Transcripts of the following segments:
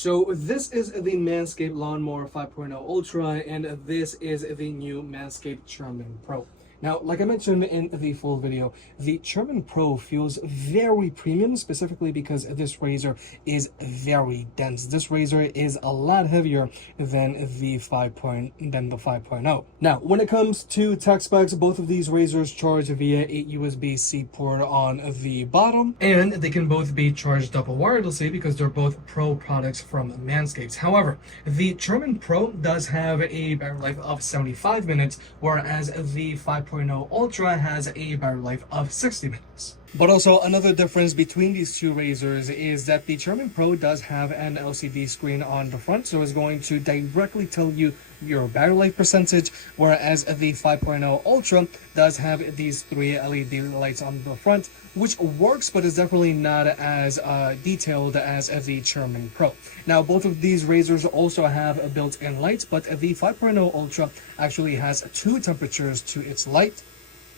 So this is the Manscaped Lawnmower 5.0 Ultra, and this is the new Manscaped Chairman Pro. Now, like I mentioned in the full video, the Chairman Pro feels very premium, specifically because this razor is very dense. This razor is a lot heavier than the 5.0. Now, when it comes to tech specs, both of these razors charge via a USB-C port on the bottom, and they can both be charged up wirelessly because they're both Pro products from Manscaped. However, the Chairman Pro does have a battery life of 75 minutes, whereas the 5.0 Ultra has a battery life of 60 minutes. But also, another difference between these two razors is that the Chairman Pro does have an LCD screen on the front, so it's going to directly tell you your battery life percentage, whereas the 5.0 Ultra does have these three LED lights on the front, which works, but is definitely not as detailed as the Chairman Pro. Now, both of these razors also have built-in lights, but the 5.0 Ultra actually has two temperatures to its light,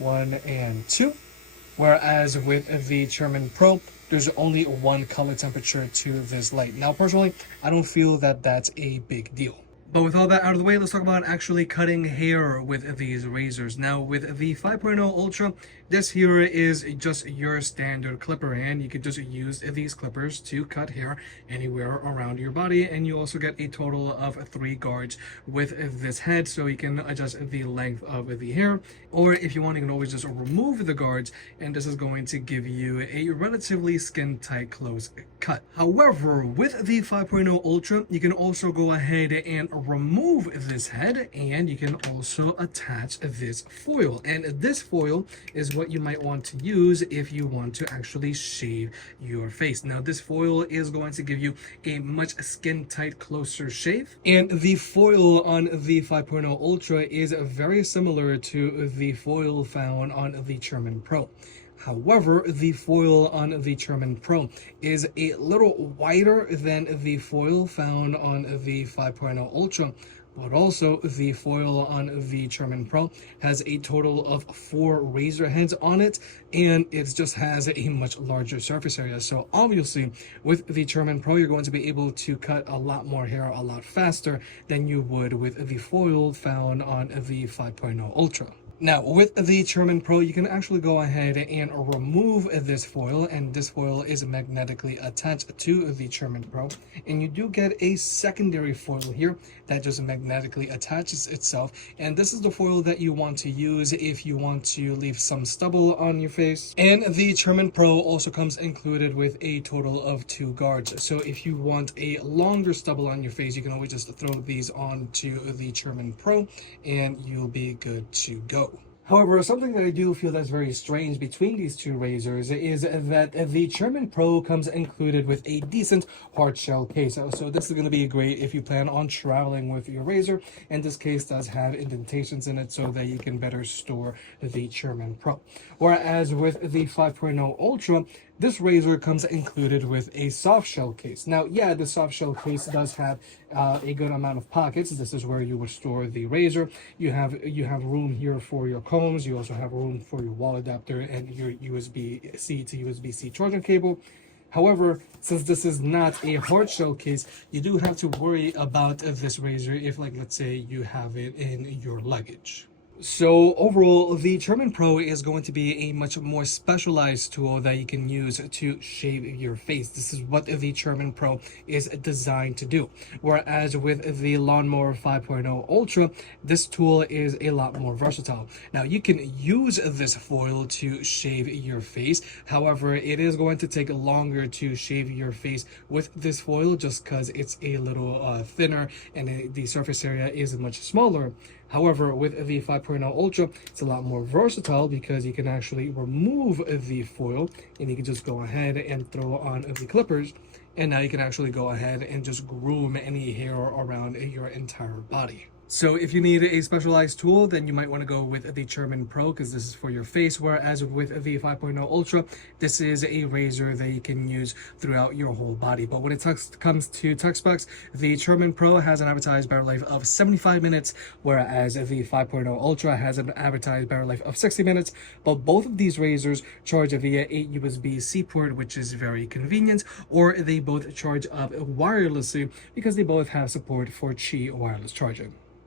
1 and 2. Whereas with the Chairman Pro, there's only one color temperature to this light. Now, personally, I don't feel that that's a big deal. But with all that out of the way, let's talk about actually cutting hair with these razors. Now, with the 5.0 Ultra, this here is just your standard clipper, and you can just use these clippers to cut hair anywhere around your body. And you also get a total of 3 guards with this head, so you can adjust the length of the hair. Or if you want, you can always just remove the guards, and this is going to give you a relatively skin-tight close cut. However, with the 5.0 Ultra, you can also go ahead and remove this head, and you can also attach this foil. And this foil is what you might want to use if you want to actually shave your face. Now, this foil is going to give you a much skin-tight, closer shave. And the foil on the 5.0 Ultra is very similar to the foil found on the Chairman Pro. However, the foil on the Chairman Pro is a little wider than the foil found on the 5.0 Ultra, but also the foil on the Chairman Pro has a total of 4 razor heads on it, and it just has a much larger surface area. So obviously, with the Chairman Pro, you're going to be able to cut a lot more hair a lot faster than you would with the foil found on the 5.0 Ultra. Now, with the Chairman Pro, you can actually go ahead and remove this foil, and this foil is magnetically attached to the Chairman Pro. And you do get a secondary foil here that just magnetically attaches itself. And this is the foil that you want to use if you want to leave some stubble on your face. And the Chairman Pro also comes included with a total of 2 guards. So if you want a longer stubble on your face, you can always just throw these onto the Chairman Pro, and you'll be good to go. However, something that I do feel that's very strange between these two razors is that the Chairman Pro comes included with a decent hard shell case. So this is going to be great if you plan on traveling with your razor, and this case does have indentations in it so that you can better store the Chairman Pro. Whereas with the 5.0 Ultra, this razor comes included with a soft shell case. Now, yeah, the soft shell case does have a good amount of pockets. This is where you would store the razor. You have room here for your combs. You also have room for your wall adapter and your USB-C to USB-C charging cable. However, since this is not a hard shell case, you do have to worry about this razor if, like, let's say you have it in your luggage. So overall, the Chairman Pro is going to be a much more specialized tool that you can use to shave your face. This is what the Chairman Pro is designed to do. Whereas with the Lawnmower 5.0 Ultra, this tool is a lot more versatile. Now, you can use this foil to shave your face. However, it is going to take longer to shave your face with this foil just because it's a little thinner and the surface area is much smaller. However, with the 5.0 Ultra, it's a lot more versatile because you can actually remove the foil and you can just go ahead and throw on the clippers. And now you can actually go ahead and just groom any hair around your entire body. So if you need a specialized tool, then you might want to go with the Charmin Pro because this is for your face, whereas with the 5.0 Ultra, this is a razor that you can use throughout your whole body. But when it comes to tech specs, the Charmin Pro has an advertised battery life of 75 minutes, whereas the 5.0 Ultra has an advertised battery life of 60 minutes. But both of these razors charge via a USB-C port, which is very convenient, or they both charge up wirelessly because they both have support for Qi wireless charging.